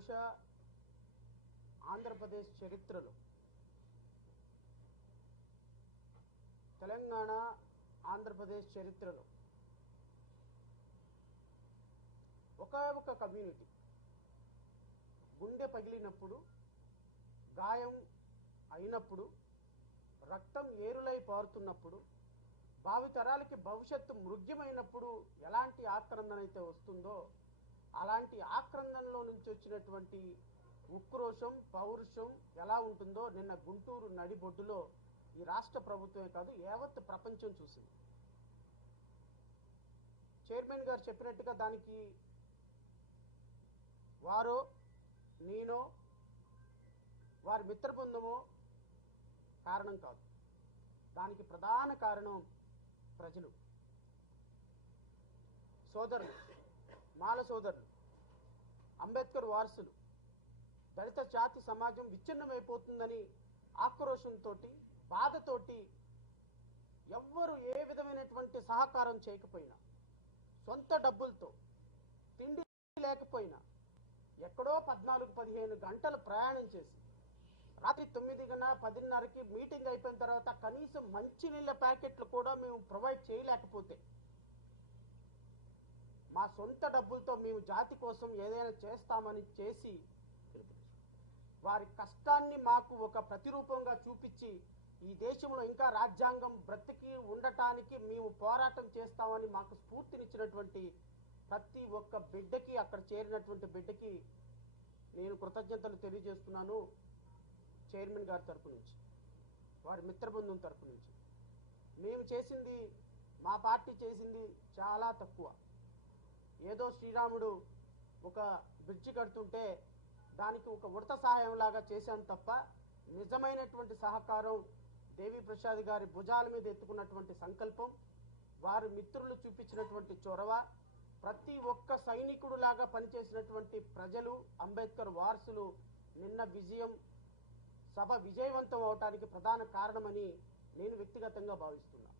బహుశా ఆంధ్రప్రదేశ్ చరిత్రలో తెలంగాణ ఆంధ్రప్రదేశ్ చరిత్రలో ఒక కమ్యూనిటీ గుండె పగిలినప్పుడు, గాయం అయినప్పుడు, రక్తం ఏరులై పారుతున్నప్పుడు, భావితరాలకి భవిష్యత్తు మృగ్యమైనప్పుడు ఎలాంటి ఆక్రందన అయితే వస్తుందో అలాంటి ఆక్రందనలో నుంచి వచ్చినటువంటి ఉక్రోషం, పౌరుషం ఎలా ఉంటుందో నిన్న గుంటూరు నడిబొడ్డులో ఈ రాష్ట్ర ప్రభుత్వమే కాదు యావత్ ప్రపంచం చూసింది. చైర్మన్ గారు చెప్పినట్టుగా దానికి వారో నేనో వారి మిత్ర బృందమో కారణం కాదు. దానికి ప్రధాన కారణం ప్రజలు, సోదరులు, మాల సోదరులు, అంబేద్కర్ వారసులు, దళిత జాతి సమాజం విచ్ఛిన్నమైపోతుందని ఆక్రోషంతో, బాధతోటి ఎవ్వరు ఏ విధమైనటువంటి సహకారం చేయకపోయినా, సొంత డబ్బులతో, తిండి లేకపోయినా ఎక్కడో 14-15 గంటలు ప్రయాణం చేసి రాత్రి 9:10కి మీటింగ్ అయిపోయిన తర్వాత కనీసం మంచినీళ్ళ ప్యాకెట్లు కూడా మేము ప్రొవైడ్ చేయలేకపోతే మా సొంత డబ్బులతో మేము జాతి కోసం ఏదైనా చేస్తామని చేసి వారి కష్టాన్ని మాకు ఒక ప్రతిరూపంగా చూపించి ఈ దేశంలో ఇంకా రాజ్యాంగం బ్రతికి ఉండటానికి మేము పోరాటం చేస్తామని మాకు స్ఫూర్తినిచ్చినటువంటి ప్రతి ఒక్క బిడ్డకి, అక్కడ చేరినటువంటి బిడ్డకి నేను కృతజ్ఞతలు తెలియజేస్తున్నాను. చైర్మన్ గారి తరపు నుంచి, వారి మిత్ర బృందం తరపు నుంచి. మేము చేసింది, మా పార్టీ చేసింది చాలా తక్కువ. ఏదో శ్రీరాముడు ఒక బ్రిడ్జి కడుతుంటే దానికి ఒక ఉడత సహాయం లాగా చేశాను తప్ప నిజమైనటువంటి సహకారం దేవి ప్రసాద్ గారి భుజాల మీద ఎత్తుకున్నటువంటి సంకల్పం, వారి మిత్రులు చూపించినటువంటి చొరవ, ప్రతి ఒక్క సైనికుడు లాగా పనిచేసినటువంటి ప్రజలు, అంబేద్కర్ వారసులు నిన్న సభ విజయవంతం అవటానికి ప్రధాన కారణమని నేను వ్యక్తిగతంగా భావిస్తున్నా.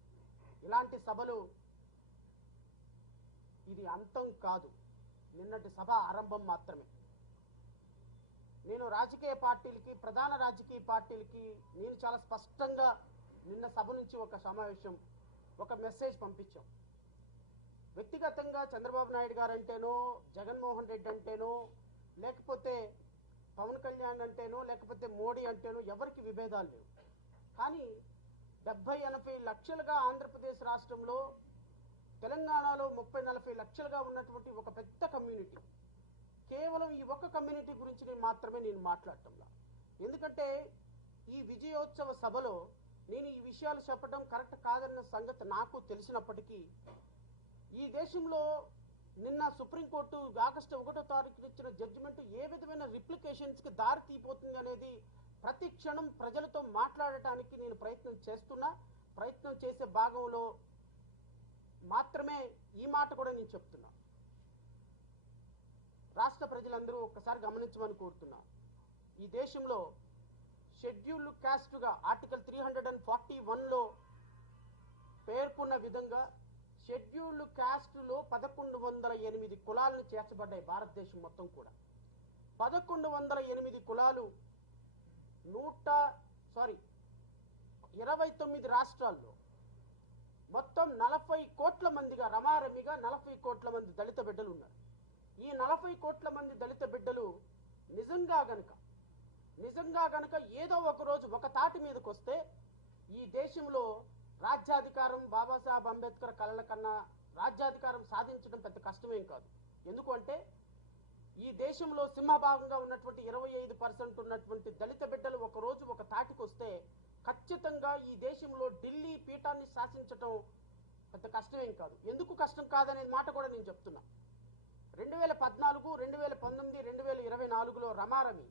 ఇలాంటి సభలు ఇది అంతం కాదు, నిన్నటి సభ ఆరంభం మాత్రమే. నేను రాజకీయ పార్టీలకి, ప్రధాన రాజకీయ పార్టీలకి నేను చాలా స్పష్టంగా నిన్న సభ నుంచి ఒక సమావేశం, ఒక మెసేజ్ పంపించాం. వ్యక్తిగతంగా చంద్రబాబు నాయుడు గారు అంటేనో, జగన్మోహన్ రెడ్డి అంటేనో, లేకపోతే పవన్ కళ్యాణ్ అంటేనో, లేకపోతే మోడీ అంటేనో ఎవరికి విభేదాలు లేవు. కానీ 70-80 లక్షలుగా ఆంధ్రప్రదేశ్ రాష్ట్రంలో, తెలంగాణలో 30-40 లక్షలుగా ఉన్నటువంటి ఒక పెద్ద కమ్యూనిటీ, కేవలం ఈ ఒక్క కమ్యూనిటీ గురించి మాత్రమే నేను మాట్లాడటంలా. ఎందుకంటే ఈ విజయోత్సవ సభలో నేను ఈ విషయాలు చెప్పడం కరెక్ట్ కాదన్న సంగతి నాకు తెలిసినప్పటికీ, ఈ దేశంలో నిన్న సుప్రీంకోర్టు ఆగస్టు 1వ తారీఖున ఇచ్చిన జడ్జిమెంట్ ఏ విధమైన రిప్లికేషన్స్కి దారి తీపోతుంది అనేది ప్రతి క్షణం ప్రజలతో మాట్లాడటానికి నేను ప్రయత్నం చేసే భాగంలో మాత్రమే ఈ మాట కూడా నేను చెప్తున్నా. రాష్ట్ర ప్రజలందరూ ఒక్కసారి గమనించమని కోరుతున్నా. ఈ దేశంలో షెడ్యూల్డ్ క్యాస్ట్గా ఆర్టికల్ 341లో పేర్కొన్న విధంగా షెడ్యూల్డ్ క్యాస్ట్లో 1108 కులాలను చేర్చబడ్డాయి. భారతదేశం మొత్తం కూడా 1108 కులాలు 29 రాష్ట్రాల్లో మొత్తం 40 కోట్ల మందిగా, రమారమిగా 40 కోట్ల మంది దళిత బిడ్డలు ఉన్నారు. ఈ 40 కోట్ల మంది దళిత బిడ్డలు నిజంగా గనక ఏదో ఒక రోజు ఒక తాటి మీదకి వస్తే ఈ దేశంలో రాజ్యాధికారం, బాబాసాహెబ్ అంబేద్కర్ కలల కన్నా రాజ్యాధికారం సాధించడం పెద్ద కష్టమేం కాదు. ఎందుకంటే ఈ దేశంలో సింహభాగంగా ఉన్నటువంటి 25% ఉన్నటువంటి దళిత బిడ్డలు ఒక రోజు ఒక తాటికి వస్తే ఖచ్చితంగా ఈ దేశంలో ఢిల్లీ పీఠాన్ని శాసించడం పెద్ద కష్టమేం కాదు. ఎందుకు కష్టం కాదనే మాట కూడా నేను చెప్తున్నా. 2014, 2019, 2024లో రమారమి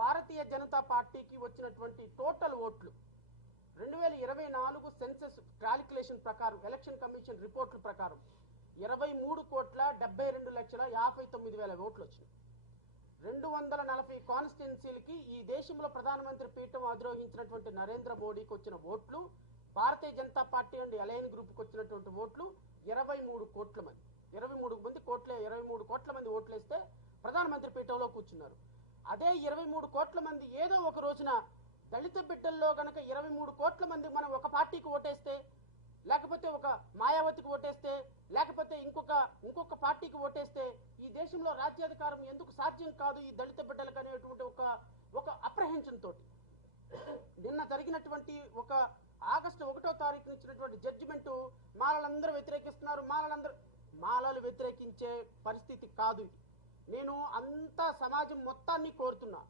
భారతీయ జనతా పార్టీకి వచ్చినటువంటి టోటల్ ఓట్లు 2024 సెన్సస్ క్యాలిక్యులేషన్ ప్రకారం, ఎలక్షన్ కమిషన్ రిపోర్టుల ప్రకారం 23,72,59,000 ఓట్లు వచ్చినాయి. 240 కాన్స్టిట్యున్సీలకి ఈ దేశంలో ప్రధానమంత్రి పీఠం అధిరోహించినటువంటి నరేంద్ర మోడీకి వచ్చిన ఓట్లు, Bharatiya Janata party and align గ్రూప్కి వచ్చినటువంటి ఓట్లు 23 కోట్ల మంది. 23 కోట్ల మంది ఓట్లేస్తే ప్రధానమంత్రి పీఠంలో కూర్చున్నారు. అదే 23 కోట్ల మంది ఏదో ఒక రోజున దళిత బిడ్డల్లో కనుక 23 కోట్ల మంది మనం ఒక పార్టీకి ఓటేస్తే, లేకపోతే ఒక మాయావతికి ఓటేస్తే, లేకపోతే ఇంకొక పార్టీకి ఓటేస్తే ఈ దేశంలో రాజ్యాధికారం ఎందుకు సాధ్యం కాదు ఈ దళిత బిడ్డలకు అనేటువంటి ఒక అప్రహెన్షన్ తోటి నిన్న జరిగినటువంటి ఒక ఆగస్టు 1వ తారీఖున ఇచ్చినటువంటి జడ్జిమెంట్ మాలలందరూ వ్యతిరేకిస్తున్నారు. మాలలు వ్యతిరేకించే పరిస్థితి కాదు ఇది. నేను అంతా సమాజం మొత్తాన్ని కోరుతున్నా.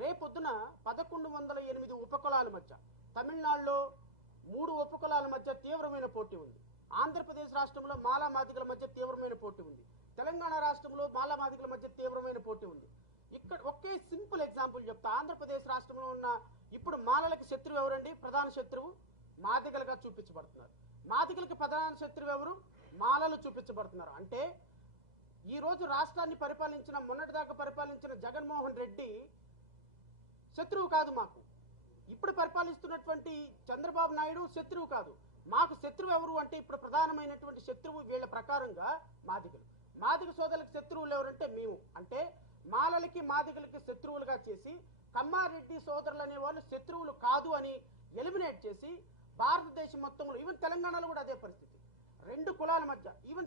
రేపొద్దున 1108 ఉపకులాల మధ్య, తమిళనాడులో 3 ఉపకులాల మధ్య తీవ్రమైన పోటీ ఉంది. ఆంధ్రప్రదేశ్ రాష్ట్రంలో మాలా మాదిగల మధ్య తీవ్రమైన పోటీ ఉంది. తెలంగాణ రాష్ట్రంలో మాలా మాదిగల మధ్య తీవ్రమైన పోటీ ఉంది. ఇక్కడ ఒకే సింపుల్ ఎగ్జాంపుల్ చెప్తా. ఆంధ్రప్రదేశ్ రాష్ట్రంలో ఉన్న ఇప్పుడు మాలలకి శత్రువు ఎవరండి? ప్రధాన శత్రువు మాదిగలుగా చూపించబడుతున్నారు. మాదిగలకి ప్రధాన శత్రువు ఎవరు? మాలలు చూపించబడుతున్నారు. అంటే ఈ రోజు రాష్ట్రాన్ని మొన్నటిదాకా పరిపాలించిన జగన్మోహన్ రెడ్డి శత్రువు కాదు మాకు. ఇప్పుడు పరిపాలిస్తున్నటువంటి చంద్రబాబు నాయుడు శత్రువు కాదు మాకు. శత్రువు ఎవరు అంటే ఇప్పుడు ప్రధానమైనటువంటి శత్రువు వీళ్ళ ప్రకారంగా మాదిగలు. మాదిగ సోదరులకు శత్రువులు ఎవరంటే మేము. అంటే మాలలకి మాదిగలకి శత్రువులుగా చేసి కమ్మారెడ్డి సోదరులు అనే వాళ్ళు శత్రువులు కాదు అని ఎలిమినేట్ చేసి భారతదేశం మొత్తంలో, ఈవెన్ తెలంగాణలో కూడా అదే పరిస్థితి. 2 కులాల మధ్య, ఈవెన్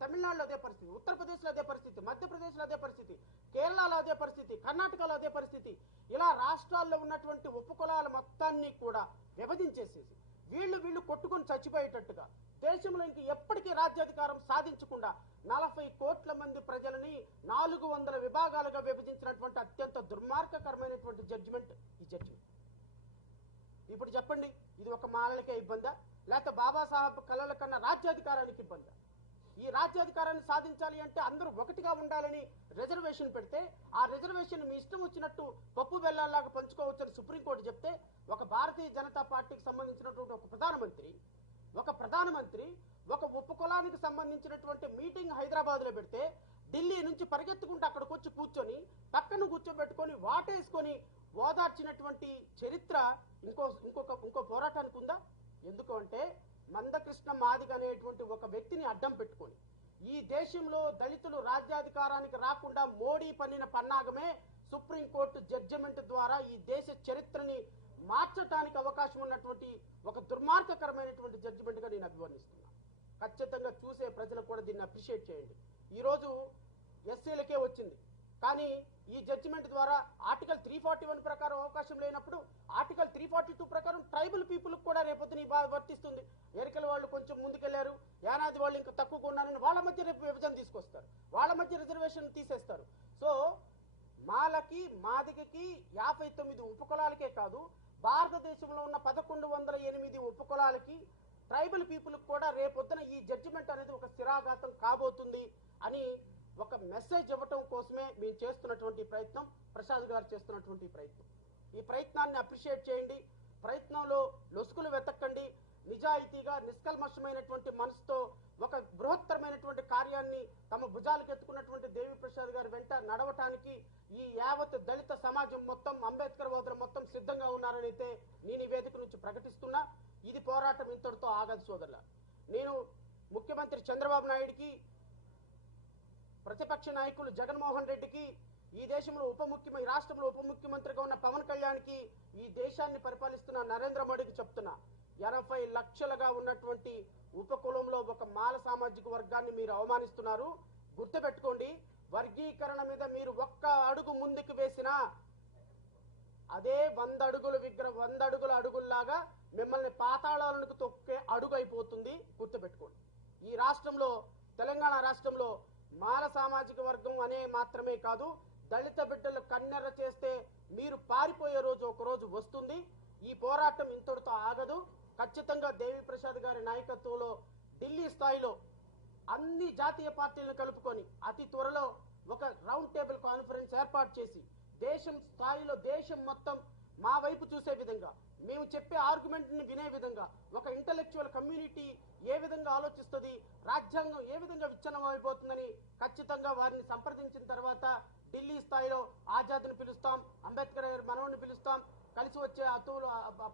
తమిళనాడులో అదే పరిస్థితి, ఉత్తరప్రదేశ్లో అదే పరిస్థితి, మధ్యప్రదేశ్లో అదే పరిస్థితి, కేరళలో అదే పరిస్థితి, కర్ణాటకలో అదే పరిస్థితి. ఇలా రాష్ట్రాల్లో ఉన్నటువంటి ఉపకులాల మొత్తాన్ని కూడా విభజించేసేసి వీళ్ళు కొట్టుకుని చచ్చిపోయేటట్టుగా దేశంలో ఇంక ఎప్పటికీ రాజ్యాధికారం సాధించకుండా 40 కోట్ల మంది ప్రజలని 400 విభాగాలుగా విభజించినటువంటి అత్యంత దుర్మార్గకరమైనటువంటి జడ్జిమెంట్ ఈ జడ్జిమెంట్. ఇప్పుడు చెప్పండి, ఇది ఒక మాలలకే ఇబ్బందా, లేకపోతే బాబాసాహెబ్ కలల కన్నా రాజ్యాధికారానికి ఇబ్బందా? ఈ రాజ్యాధికారాన్ని సాధించాలి అంటే అందరూ ఒకటిగా ఉండాలని రిజర్వేషన్ పెడితే ఆ రిజర్వేషన్ మీ ఇష్టం వచ్చినట్టు పప్పు బెల్లాల్లాగా పంచుకోవచ్చని సుప్రీంకోర్టు చెప్తే ఒక భారతీయ జనతా పార్టీకి సంబంధించినటువంటి ఒక ప్రధానమంత్రి ఒక ఉపకులానికి సంబంధించినటువంటి మీటింగ్ హైదరాబాద్ లో పెడితే ఢిల్లీ నుంచి పరిగెత్తుకుంటూ అక్కడికి వచ్చి కూర్చొని పక్కన కూర్చోబెట్టుకొని వాటేసుకొని ఓదార్చినటువంటి చరిత్ర ఇంకో పోరాటానికి ఉందా? ఎందుకు అంటే మందకృష్ణ మాదిగ అనేటువంటి ఒక వ్యక్తిని అడ్డం పెట్టుకొని ఈ దేశంలో దళితులు రాజ్యాధికారానికి రాకుండా మోడీ పన్నిన పన్నాగమే సుప్రీంకోర్టు జడ్జిమెంట్ ద్వారా ఈ దేశ చరిత్రని మార్చడానికి అవకాశం ఉన్నటువంటి ఒక దుర్మార్గకరమైనటువంటి జడ్జిమెంట్ గా నేను అభివర్ణిస్తున్నా. ఖచ్చితంగా చూసే ప్రజలు కూడా దీన్ని అప్రిషియేట్ చేయండి. ఈరోజు ఎస్సీలకే వచ్చింది, కానీ ఈ జడ్జిమెంట్ ద్వారా ఆర్టికల్ 341 ప్రకారం అవకాశం లేనప్పుడు ఆర్టికల్ 342 ప్రకారం ట్రైబల్ పీపుల్ కూడా రేపొద్దున వర్తిస్తుంది. ఎరికల వాళ్ళు కొంచెం ముందుకెళ్లారు, యానాది వాళ్ళు ఇంకా తక్కువగా ఉన్నారని వాళ్ళ మధ్య రేపు విభజన తీసుకొస్తారు, వాళ్ళ మధ్య రిజర్వేషన్ తీసేస్తారు. సో మాలకి మాదిగకి 59 ఉపకులాలకే కాదు, భారతదేశంలో ఉన్న 1108 ఉపకులాలకి ట్రైబల్ పీపుల్ కూడా రేపొద్దున ఈ జడ్జిమెంట్ అనేది ఒక స్థిరాఘాతం కాబోతుంది అని ఒక మెసేజ్ ఇవ్వటం కోసమే మేము చేస్తున్నటువంటి ప్రయత్నం, ప్రసాద్ గారు చేస్తున్నటువంటి ప్రయత్నం. ఈ ప్రయత్నాన్ని అప్రిషియేట్ చేయండి. ప్రయత్నంలో లొసుకులు వెతకండి. నిజాయితీగా నిష్కల్మషమైనటువంటి మనసుతో ఒక బృహత్తరమైనటువంటి కార్యాన్ని తమ భుజాలకు ఎత్తుకున్నటువంటి దేవి ప్రసాద్ గారు వెంట నడవటానికి ఈ యావత్ దళిత సమాజం మొత్తం, అంబేద్కర్ వాదులు మొత్తం సిద్ధంగా ఉన్నారని అయితే నేను ఈ వేదిక నుంచి ప్రకటిస్తున్నా. ఇది పోరాటం ఇంతటితో ఆగదు సోదరుల. నేను ముఖ్యమంత్రి చంద్రబాబు నాయుడికి, ప్రతిపక్ష నాయకులు జగన్మోహన్ రెడ్డికి, ఈ దేశంలో రాష్ట్రంలో ఉప ముఖ్యమంత్రిగా ఉన్న పవన్ కళ్యాణ్కి, ఈ దేశాన్ని పరిపాలిస్తున్న నరేంద్ర మోడీకి చెప్తున్నా, 80 లక్షలుగా ఉన్నటువంటి ఉపకులంలో ఒక మాల సామాజిక వర్గాన్ని మీరు అవమానిస్తున్నారు. గుర్తుపెట్టుకోండి, వర్గీకరణ మీద మీరు ఒక్క అడుగు ముందుకు వేసినా అదే 100 అడుగుల అడుగుల్లాగా మిమ్మల్ని పాతాళాలకు తొక్కే అడుగు అయిపోతుంది. గుర్తుపెట్టుకోండి. ఈ రాష్ట్రంలో, తెలంగాణ రాష్ట్రంలో మాల సామాజిక వర్గం అనే మాత్రమే కాదు, దళిత బిడ్డలు కన్నెర్ర చేస్తే మీరు పారిపోయే రోజు ఒక రోజు వస్తుంది. ఈ పోరాటం ఇంతటితో ఆగదు. ఖచ్చితంగా దేవి ప్రసాద్ గారి నాయకత్వంలో ఢిల్లీ స్థాయిలో అన్ని జాతీయ పార్టీలను కలుపుకొని అతి త్వరలో ఒక రౌండ్ టేబుల్ కాన్ఫరెన్స్ ఏర్పాటు చేసి దేశం స్థాయిలో దేశం మొత్తం మా వైపు చూసే విధంగా, మేము చెప్పే ఆర్గ్యుమెంట్ ని వినే విధంగా, ఒక ఇంటలెక్చువల్ కమ్యూనిటీ ఏ విధంగా ఆలోచిస్తుంది, రాజ్యాంగం ఏ విధంగా విచ్ఛిన్నం అయిపోతుందని ఖచ్చితంగా వారిని సంప్రదించిన తర్వాత ఢిల్లీ స్థాయిలో ఆజాద్ని పిలుస్తాం, అంబేద్కర్ మనవడిని పిలుస్తాం, కలిసి వచ్చే అతువులు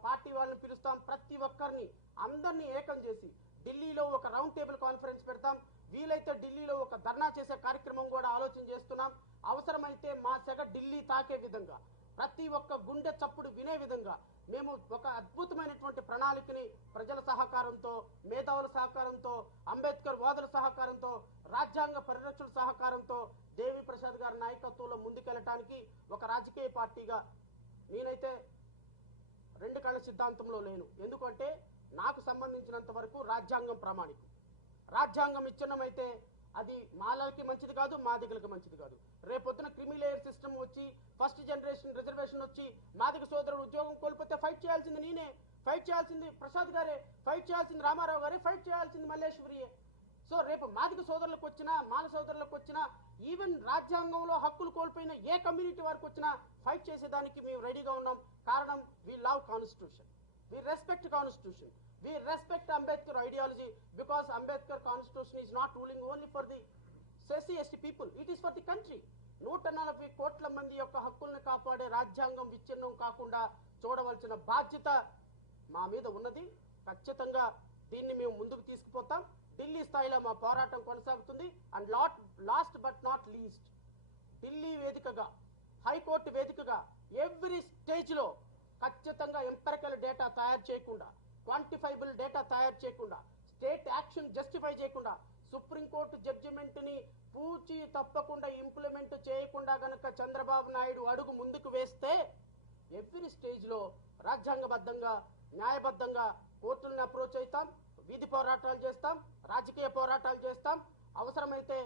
పార్టీ వాళ్ళని పిలుస్తాం, ప్రతి ఒక్కరిని అందరినీ ఏకం చేసి ఢిల్లీలో ఒక రౌండ్ టేబుల్ కాన్ఫరెన్స్ పెడతాం. వీలైతే ఢిల్లీలో ఒక ధర్నా చేసే కార్యక్రమం కూడా ఆలోచన చేస్తున్నాం. అవసరమైతే మా సెగ ఢిల్లీ తాకే విధంగా, ప్రతి ఒక్క గుండె చప్పుడు వినే విధంగా మేము ఒక అద్భుతమైనటువంటి ప్రణాళికని ప్రజల సహకారంతో, మేధావుల సహకారంతో, అంబేద్కర్ వాదుల సహకారంతో, రాజ్యాంగ పరిరక్షణ సహకారంతో దేవి ప్రసాద్ గారి నాయకత్వంలో ముందుకెళ్ళటానికి ఒక రాజకీయ పార్టీగా నేనైతే రెండు కళ్ళ సిద్ధాంతంలో లేను. ఎందుకంటే నాకు సంబంధించినంత వరకు రాజ్యాంగం ప్రామాణికం. రాజ్యాంగం ఇచ్చినమైతే అది మాలకి మంచిది కాదు, మాదిగలకు మంచిది కాదు. రేపొద్దున క్రిమిలేయర్ సిస్టమ్ వచ్చి, ఫస్ట్ జనరేషన్ రిజర్వేషన్ వచ్చి, మాదిగ సోదరుడు ఉద్యోగం కోల్పోతే ఫైట్ చేయాల్సింది నేనే, ఫైట్ చేయాల్సింది ప్రసాద్ గారే, ఫైట్ చేయాల్సింది రామారావు గారే, ఫైట్ చేయాల్సింది మల్లేశ్వరియే. సో రేపు మాదిగ సోదరులకు వచ్చినా, మాల సోదరులకు వచ్చినా, ఈవెన్ రాజ్యాంగంలో హక్కులు కోల్పోయిన ఏ కమ్యూనిటీ వారికి వచ్చినా ఫైట్ చేసేదానికి మేము రెడీగా ఉన్నాం. కారణం, we love constitution, we respect constitution, we respect Ambedkar ideology, because Ambedkar constitution is not ruling only for the SC/ST people, it is for the country. 140 కోట్ల మంది యొక్క హక్కుల్ని కాపాడే రాజ్యాంగం విచ్ఛిన్నం కాకుండా చూడవలసిన బాధ్యత మా మీద ఉన్నది. ఖచ్చితంగా దీన్ని మేము ముందుకు తీసుకుపోతాం. ఢిల్లీ స్థాయిలో మా పోరాటం కొనసాగుతుంది. And last but not least, Delhi వేదికగా, హైకోర్టు వేదికగా ఎవ్రీ స్టేజ్లో ఖచ్చితంగా ఎంపెరికల్ డేటా తయారు చేయకుండా, క్వాంటిఫైబుల్ డేటా తయారు చేయకుండా, స్టేట్ యాక్షన్ జస్టిఫై చేయకుండా, సుప్రీంకోర్టు జడ్జిమెంట్ని పూచి తప్పకుండా ఇంప్లిమెంట్ చేయకుండా గనక చంద్రబాబు నాయుడు అడుగు ముందుకు వేస్తే ఎవ్రీ స్టేజ్లో రాజ్యాంగబద్ధంగా, న్యాయబద్ధంగా కోర్టులను అప్రోచ్ అవుతాం, వీధి పోరాటాలు చేస్తాం, రాజకీయ పోరాటాలు చేస్తాం. అవసరమైతే